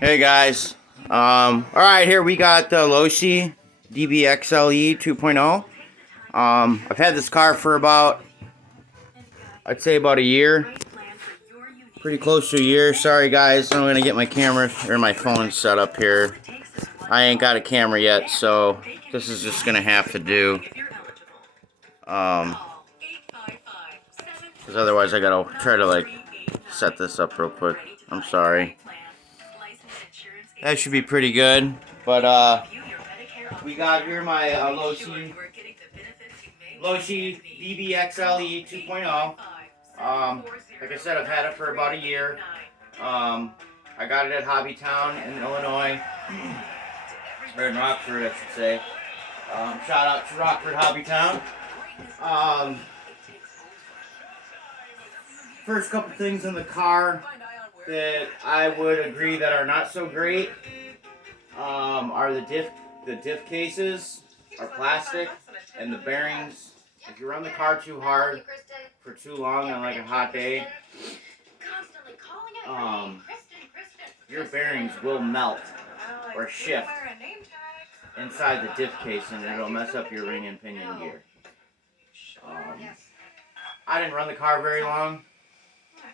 Hey guys, alright, here we got the Losi dbxl-e 2.0. I've had this car for I'd say about a year, pretty close to a year. Sorry guys, I'm gonna get my camera or my phone set up here. I ain't got a camera yet, so this is just gonna have to do, because otherwise I gotta try to set this up real quick. I'm sorry. That should be pretty good, but we got here my Losi dbxl-e 2.0. Like I said, I've had it for about a year. I got it at Hobbytown in Illinois, or in Rockford, I should say. Shout out to Rockford Hobbytown. First couple things in the car that I would agree that are not so great are the diff cases are plastic, and the bearings. If you run the car too hard for too long on like a hot day, your bearings will melt or shift inside the diff case, and it'll mess up your ring and pinion gear. I didn't run the car very long.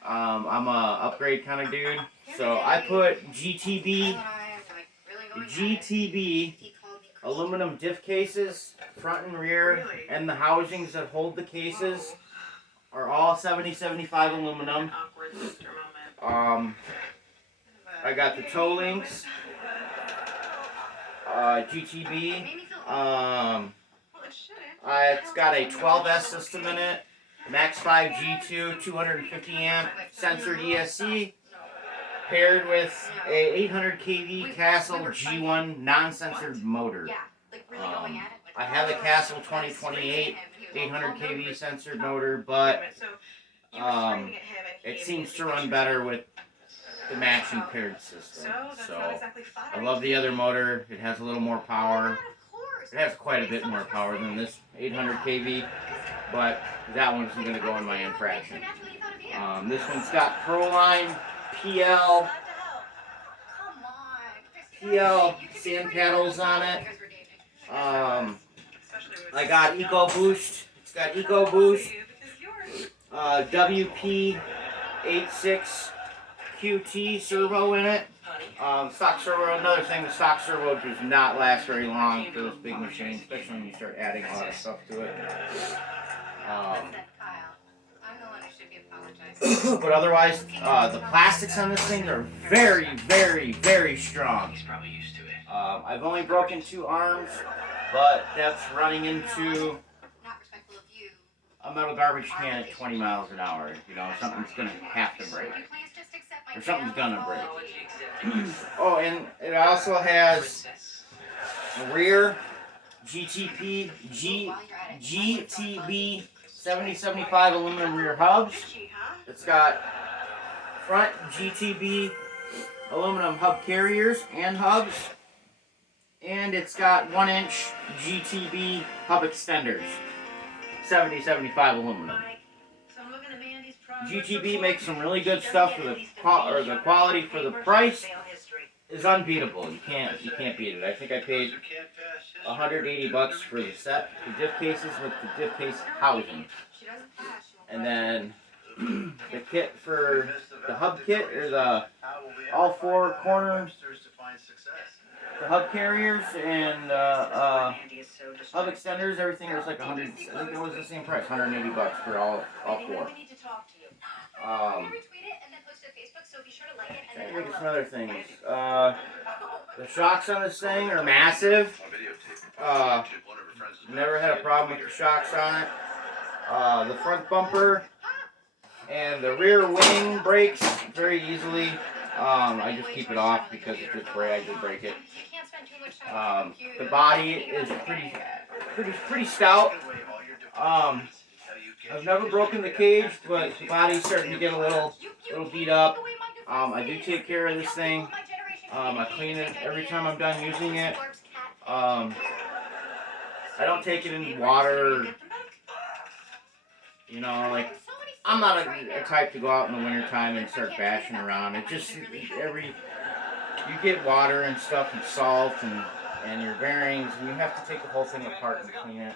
I'm a upgrade kind of dude, so I put GTB aluminum diff cases, front and rear, and the housings that hold the cases are all 70-75 aluminum. I got the toe links, GTB. It's got a 12S system in it, Max 5 G2, 250 amp censored ESC, paired with a 800 kV Castle G1 non-censored motor. I have a Castle 2028 800 kV censored motor, but it seems to run better with the matching paired system. So I love the other motor. It has a little more power. It has quite a bit more power than this 800 kV, but that one's going to go in my infraction. This one's got Proline PL sand paddles on it. I got Eco Boost. It's got Eco Boost, WP86 QT servo in it. Stock servo. Another thing, the stock servo does not last very long for this big machine, especially when you start adding a lot of stuff to it. But otherwise, the plastics on this thing are very, very, very strong. I've only broken 2 arms, but that's running into a metal garbage can at 20 miles an hour. You know, something's going to have to break. Or something's going to break. Oh, and it also has rear GTB 70-75 aluminum rear hubs. It's got front GTB aluminum hub carriers and hubs. And it's got 1-inch GTB hub extenders. 70-75 aluminum. GTB makes some really good stuff for the quality for the price is unbeatable. You can't beat it. I think I paid $180 for the set, the diff cases with the diff case housing, and then the kit for the hub kit or the all 4 corners, the hub carriers and hub extenders. Everything was like 100. I think it was the same price, $180 for all 4. I think it's some other things. The shocks on this thing are massive. Never had a problem with the shocks on it. The front bumper and the rear wing breaks very easily. I just keep it off because it just I did break it. The body is pretty stout. I've never broken the cage, but the body's starting to get a little beat up. I do take care of this thing. I clean it every time I'm done using it. I don't take it in water. You know, like, I'm not a type to go out in the wintertime and start bashing around. It just, every you get water and stuff and salt and your bearings, and you have to take the whole thing apart and clean it.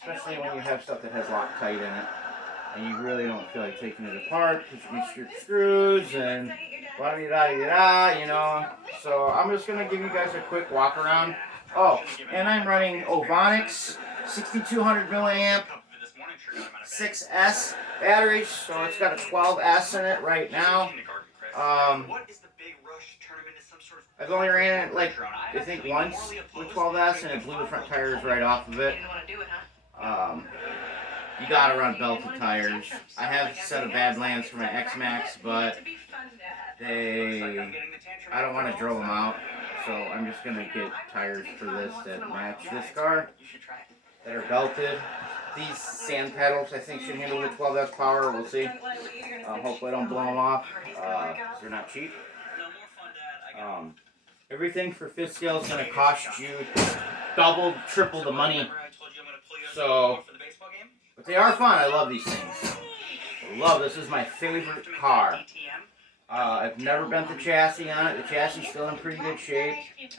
Especially when you have stuff that has Loctite in it. And you really don't feel like taking it apart because you get your screws and blah-da-da-da-da, you know. So I'm just going to give you guys a quick walk around. Oh, and I'm running Ovonics 6200 milliamp 6S batteries, so it's got a 12S in it right now. I've only ran it like I think once with 12S, and it blew the front tires right off of it. You gotta run belted tires. I have a set of Badlands for my X-Max, but I don't want to drill them out, so I'm just gonna get tires for this that match this car, that are belted. These sand paddles I think should handle the 12S power, we'll see. Hopefully I don't blow them off, they're not cheap. Everything for fifth scale is going to cost you double, triple the money. So, but they are fun. I love these things. This is my favorite car. I've never bent the chassis on it. The chassis is still in pretty good shape. It's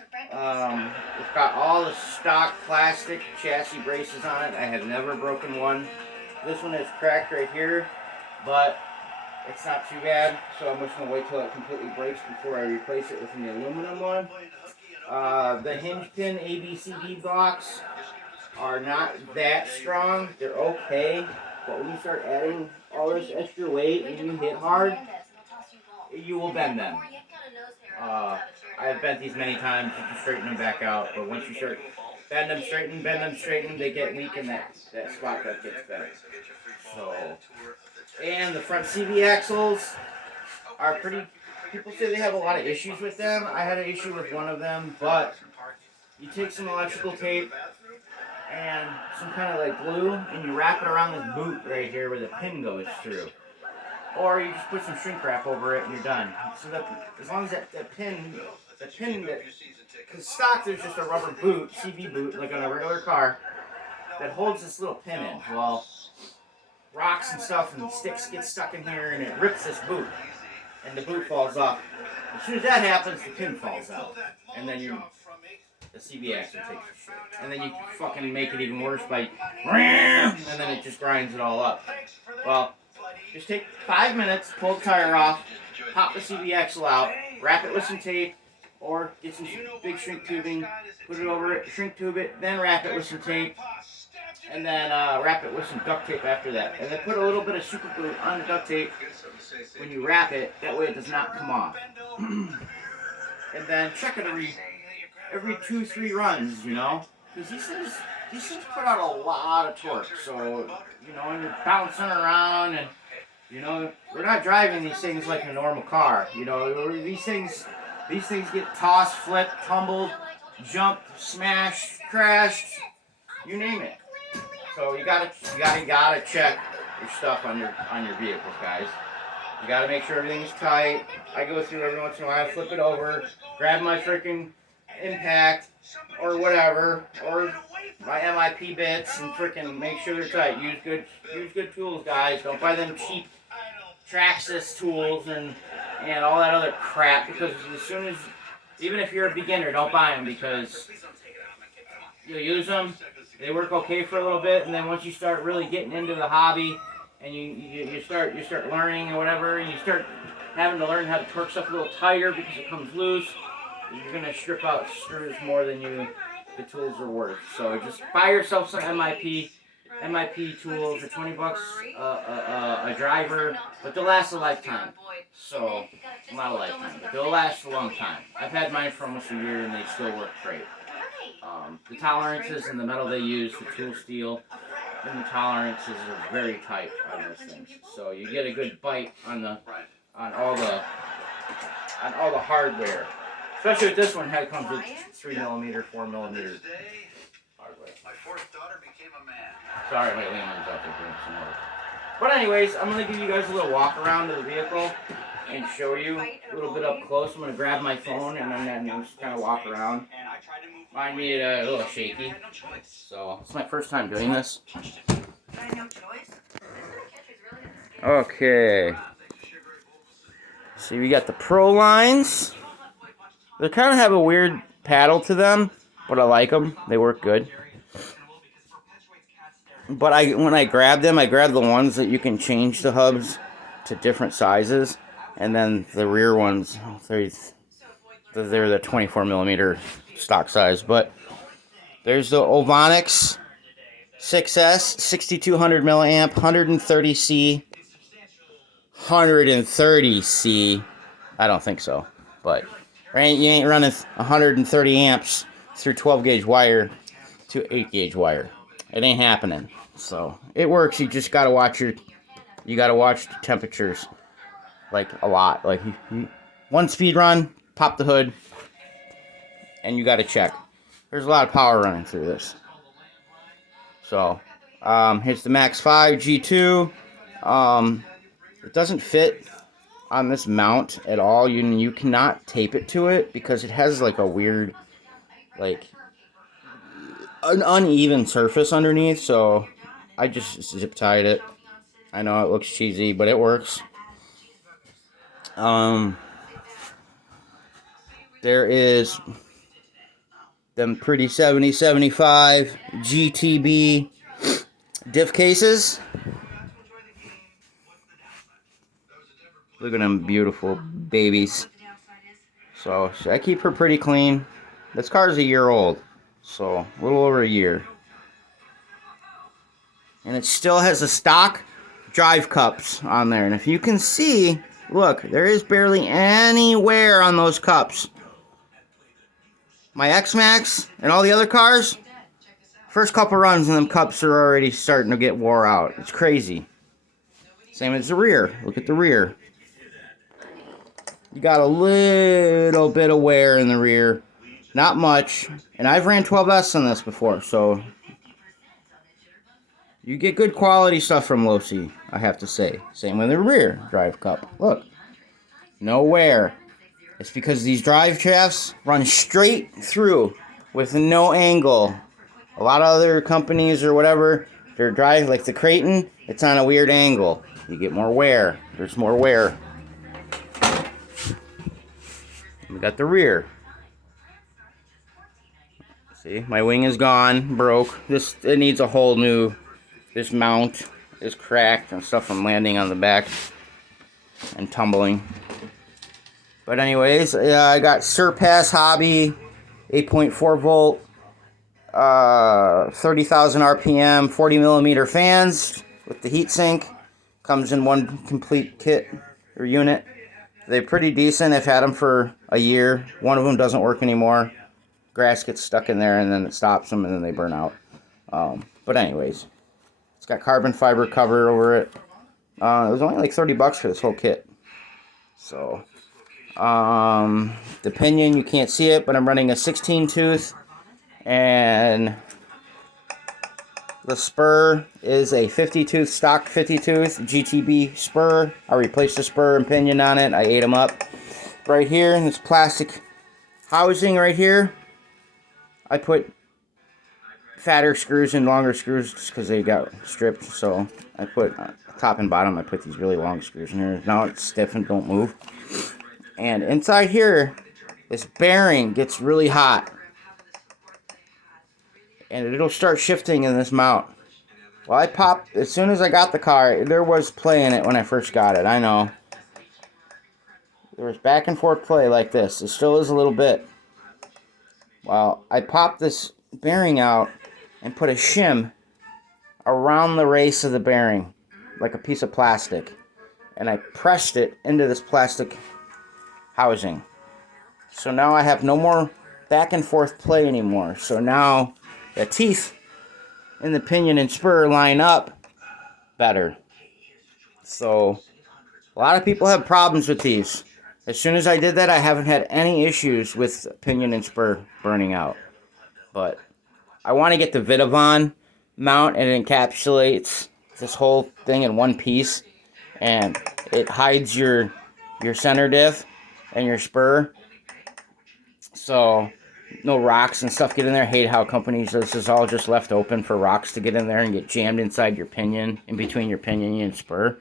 got all the stock plastic chassis braces on it. I have never broken one. This one is cracked right here, but it's not too bad, so I'm just going to wait till it completely breaks before I replace it with the aluminum one. The hinge pin ABCD blocks are not that strong. They're okay, but when you start adding all this extra weight and you hit hard, you will bend them. I've bent these many times to straighten them back out, but once you start bend them, straighten, they get weak in that spot that gets better. So, and the front CV axles are pretty, people say they have a lot of issues with them. I had an issue with one of them, but you take some electrical tape and some kind of like glue and you wrap it around this boot right here where the pin goes through. Or you just put some shrink wrap over it and you're done. So that, as long as that pin, because stock there's just a rubber boot, CV boot, like on a regular car, that holds this little pin in. Well, rocks and stuff and sticks get stuck in here and it rips this boot. And the boot falls off. As soon as that happens, the pin falls out. And then the CV axle takes the shit. And then you fucking make it even worse by, and then it just grinds it all up. Well, just take 5 minutes, pull the tire off, pop the CV axle out, wrap it with some tape, or get some big shrink tubing, put it over it, shrink tube it, then wrap it with some tape, and then wrap it with some duct tape after that. And then put a little bit of super glue on the duct tape when you wrap it, that way it does not come off. And then check it every 2-3 runs, you know, because these things put out a lot of torque, so, you know, when you're bouncing around and, you know, we're not driving these things like a normal car, you know, these things get tossed, flipped, tumbled, jumped, smashed, crashed, you name it. So you gotta check your stuff on your vehicles, guys. You gotta make sure everything's tight. I go through every once in a while, flip it over, grab my freaking impact or whatever, or my MIP bits, and freaking make sure they're tight. Use good tools, guys. Don't buy them cheap Traxxas tools and all that other crap, because even if you're a beginner, don't buy them, because you'll use them, they work okay for a little bit, and then once you start really getting into the hobby and you start learning or whatever, and you start having to learn how to torque stuff a little tighter because it comes loose, you're going to strip out screws more than the tools are worth. So just buy yourself some MIP tools for $20 a driver, but they'll last a lifetime. So, not a lifetime, but they'll last a long time. I've had mine for almost a year and they still work great. The tolerances and the metal they use, the tool steel, and the tolerances are very tight on those things. So you get a good bite on all the hardware. Especially with this one, it comes with 3mm, 4mm hardware. My fourth daughter became a man. Sorry, my Lehman's out there doing some work. But anyways, I'm going to give you guys a little walk around of the vehicle and show you a little bit up close. I'm going to grab my phone and then just kind of walk around. Mine made a little shaky. So, it's my first time doing this. Okay. See, we got the Pro lines. They kind of have a weird paddle to them, but I like them. They work good. But when I grab them, I grab the ones that you can change the hubs to different sizes, and then the rear ones, they're the 24 millimeter stock size. But there's the Ovonix 6S, 6200 milliamp, 130C, 130C. I don't think so, but you ain't running 130 amps through 12 gauge wire to 8 gauge wire. It ain't happening. So it works. You just gotta watch the temperatures, like a lot. Like one speed run, pop the hood, and you gotta check. There's a lot of power running through this. So here's the Max 5 G2. It doesn't fit on this mount at all. You cannot tape it to it because it has like a weird, like an uneven surface underneath. So I just zip tied it. I know it looks cheesy, but it works. There is them pretty 7075 GTB diff cases. Look at them beautiful babies. So I keep her pretty clean. This car is a year old, so a little over a year. And it still has the stock drive cups on there. And if you can see, look, there is barely any wear on those cups. My X-Max and all the other cars, first couple runs and them cups are already starting to get wore out. It's crazy. Same as the rear. Look at the rear. You got a little bit of wear in the rear. Not much. And I've ran 12S on this before, so you get good quality stuff from Losi, I have to say. Same with the rear drive cup. Look. No wear. It's because these drive shafts run straight through with no angle. A lot of other companies or whatever, their drive, like the Creighton, it's on a weird angle. You get more wear. There's more wear. We got the rear. See, my wing is gone, broke. It needs a whole new. This mount is cracked and stuff from landing on the back and tumbling. But anyways, I got Surpass Hobby, 8.4 volt, 30,000 RPM, 40 millimeter fans with the heatsink. Comes in one complete kit or unit. They're pretty decent. I've had them for a year. One of them doesn't work anymore. Grass gets stuck in there and then it stops them and then they burn out. But anyways, it's got carbon fiber cover over it. It was only like $30 for this whole kit. So, the pinion, you can't see it, but I'm running a 16 tooth, and the spur is a 50 tooth, stock 50 tooth GTB spur. I replaced the spur and pinion on it. I ate them up. Right here in this plastic housing right here, I put fatter screws and longer screws just because they got stripped. So I put top and bottom, I put these really long screws in here. Now it's stiff and don't move. And inside here, this bearing gets really hot. And it'll start shifting in this mount. Well, I popped, as soon as I got the car, there was play in it when I first got it, I know. There was back and forth play like this. It still is a little bit. Well, I popped this bearing out and put a shim around the race of the bearing, like a piece of plastic. And I pressed it into this plastic housing. So now I have no more back and forth play anymore. So now the teeth in the pinion and spur line up better. So a lot of people have problems with these. As soon as I did that, I haven't had any issues with pinion and spur burning out. But I want to get the Vitavon mount, and it encapsulates this whole thing in one piece. And it hides your center diff and your spur. So no rocks and stuff get in there. I hate how companies, this is all just left open for rocks to get in there and get jammed inside your pinion, in between your pinion and spur.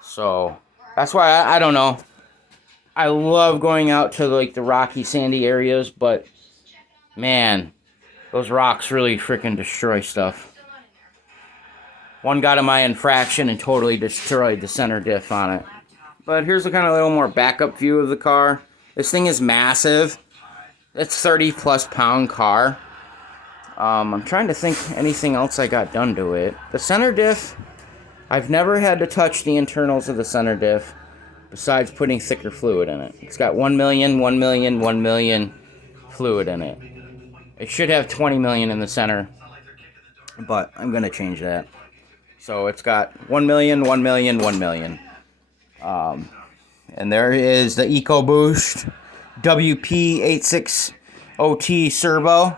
So that's why I don't know. I love going out to like the rocky, sandy areas, but man, those rocks really freaking destroy stuff. One got in my infraction and totally destroyed the center diff on it. But here's a kind of little more backup view of the car. This thing is massive. It's 30 plus pound car. I'm trying to think anything else I got done to it. The center diff, I've never had to touch the internals of the center diff besides putting thicker fluid in it. It's got 1 million, 1 million, 1 million fluid in it. It should have 20 million in the center, but I'm going to change that. So it's got 1 million, 1 million, 1 million. And there is the EcoBoost WP860T Turbo.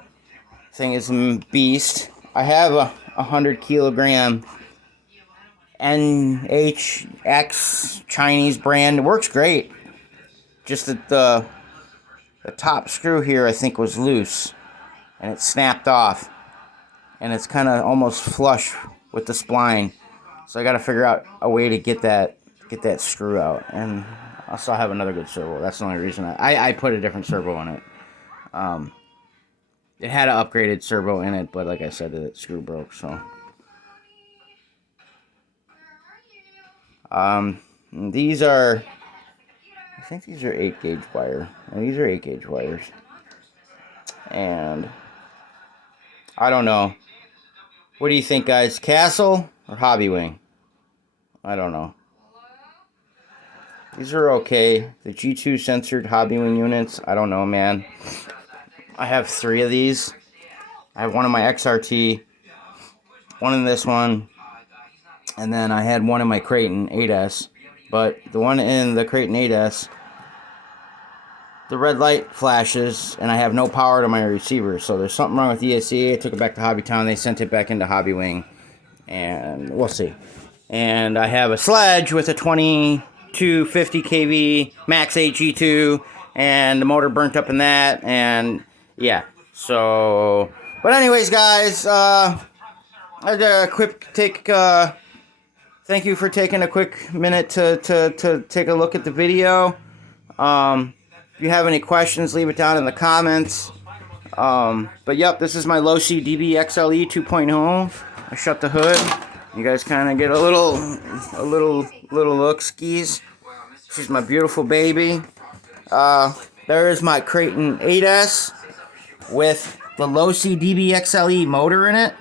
Thing is a beast. I have a 100 kilogram NHX Chinese brand. It works great. Just that the top screw here I think was loose and it snapped off. And it's kind of almost flush with the spline. So I got to figure out a way to get that screw out. And I also have another good servo. That's the only reason I put a different servo in it. It had an upgraded servo in it, but like I said, the screw broke, so. These are, I think these are 8-gauge wire. And these are 8-gauge wires. And I don't know. What do you think, guys? Castle or Hobby Wing? I don't know. These are okay. The G2 censored Hobby Wing units, I don't know, man. I have 3 of these. I have one in my XRT, one in this one, and then I had one in my Creighton 8S. But the one in the Creighton 8S, the red light flashes, and I have no power to my receiver. So there's something wrong with the ESC. I took it back to Hobbytown. They sent it back into Hobby Wing, and we'll see. And I have a sledge with a 2250 kV Max 8 G2, and the motor burnt up in that, and yeah. So, but anyways, guys, I had a quick thank you for taking a quick minute to take a look at the video. If you have any questions, leave it down in the comments. But yep, this is my Losi dbxl-e 2.0. I shut the hood. You guys kind of get a little look skis. She's my beautiful baby. There is my Creighton 8S with the Losi dbxl-e motor in it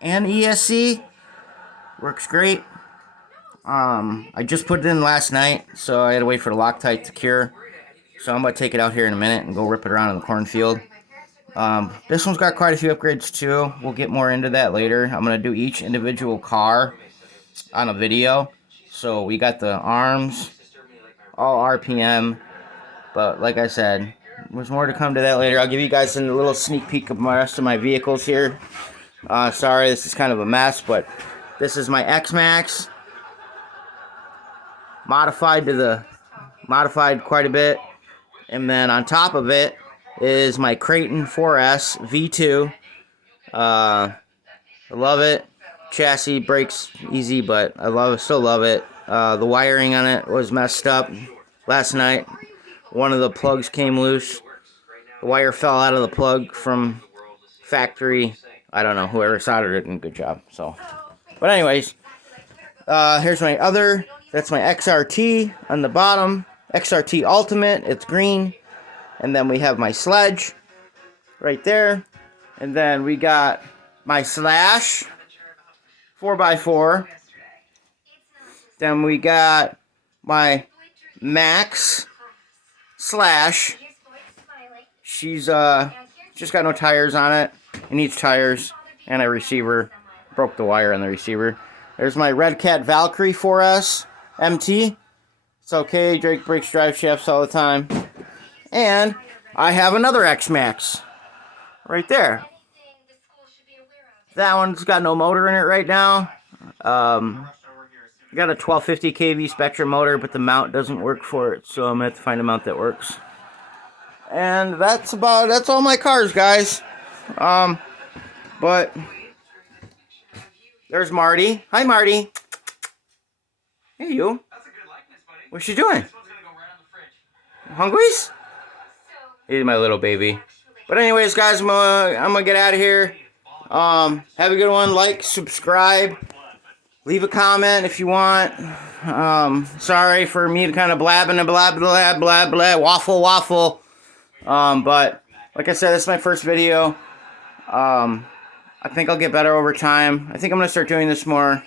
and ESC. Works great. I just put it in last night, so I had to wait for the Loctite to cure. So I'm going to take it out here in a minute and go rip it around in the cornfield. This one's got quite a few upgrades too. We'll get more into that later. I'm going to do each individual car on a video. So we got the arms, all RPM. But like I said, there's more to come to that later. I'll give you guys a little sneak peek of the rest of my vehicles here. Sorry, this is kind of a mess, but this is my X-Max. Modified quite a bit. And then on top of it is my Creighton 4S V2. I love it. Chassis breaks easy, but I still love it. The wiring on it was messed up last night. One of the plugs came loose. The wire fell out of the plug from factory. I don't know, whoever soldered it, and good job. So, but anyways, here's my other. That's my XRT on the bottom. XRT Ultimate. It's green. And then we have my sledge right there. And then we got my Slash 4x4. Then we got my Max Slash. She's just got no tires on it. It needs tires and a receiver. Broke the wire on the receiver. There's my Red Cat Valkyrie 4S MT. It's okay. Drake breaks drive shafts all the time. And I have another X-Max right there. That one's got no motor in it right now. I got a 1250 kV Spectrum motor, but the mount doesn't work for it, so I'm gonna have to find a mount that works. And that's all my cars, guys. But there's Marty. Hi, Marty. Hey, you. What's she doing? Hungries? He's my little baby. But anyways, guys, I'm gonna get out of here. Have a good one. Like, subscribe, leave a comment if you want. Sorry for me to kind of blabbing and blah blah blah blah waffle. But like I said, this is my first video. I think I'll get better over time. I think I'm gonna start doing this more.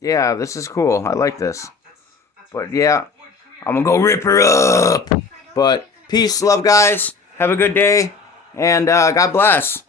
Yeah, this is cool. I like this. But yeah, I'm gonna go rip her up. But peace, love, guys. Have a good day, and God bless.